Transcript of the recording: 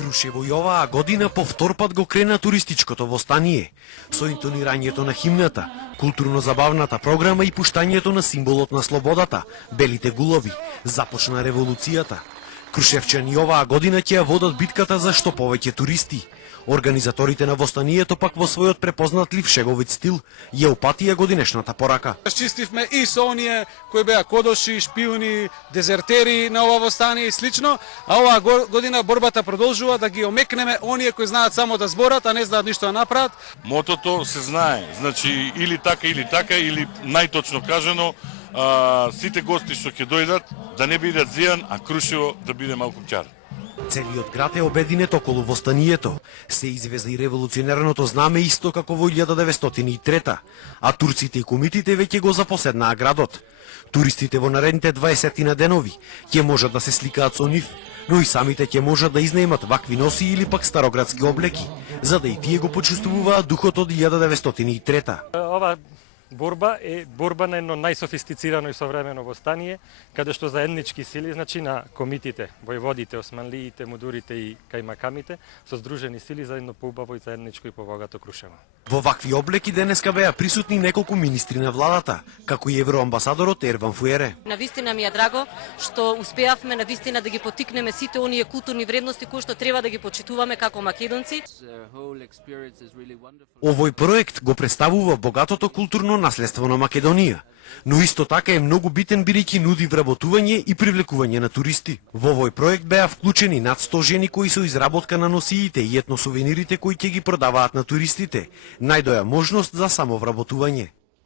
Крушево и оваа година по втор пат го крена туристичкото востание, со интонирањето на химната, културно-забавната програма и пуштањето на символот на слободата, белите гулови, започна револуцијата. Крушевчани оваа година ќе ја водат битката за што повеќе туристи. Организаторите на востанието пак во својот препознатлив шеговит стил ја упатија годинешната порака. Расчистивме и со оние кои беа кодоши, шпиуни, дезертери на ова востание и слично, а оваа година борбата продолжува да ги омекнеме оние кои знаат само да зборат, а не знаат ништо да направат. Мотото се знае, значи или така, или најточно кажано, сите гости што ќе дојдат да не бидат Зијан, а Крушево да биде малку ќар. Целиот град е обединет околу востанието. Се извезли револуционерното знаме исто како во 1903, а турците и кумитите веќе го запоседнаа градот. Туристите во наредните 20 на денови ќе можат да се сликаат со нив, но и самите ќе можат да изнемат вакви носи или пак староградски облеки, за да и тие го почувствуваат духот од 1903. Ова борба е борба на едно најсофистицирано и современо востание, каде што заеднички сили, значи на комитите, војводите, османлиите, мудурите и кајмакамите, со здружени сили за едно поубаво и заедничко и побогато Крушево. Во вакви облеки денеска беа присутни неколку министри на владата, како и евроамбасадорот Ерван Фуере. Навистина ми е драго што успеавме навистина да ги поттикнеме сите оние културни вредности кои што треба да ги почитуваме како македонци. Овој проект го представува богатото културно наследство на Македонија, но исто така е многу битен бидејќи нуди вработување и привлекување на туристи. Во овој проект беа вклучени над 100 жени кои со изработка на носиите и етносувенирите кои ќе ги продаваат на туристите, најдоја можност за самовработување.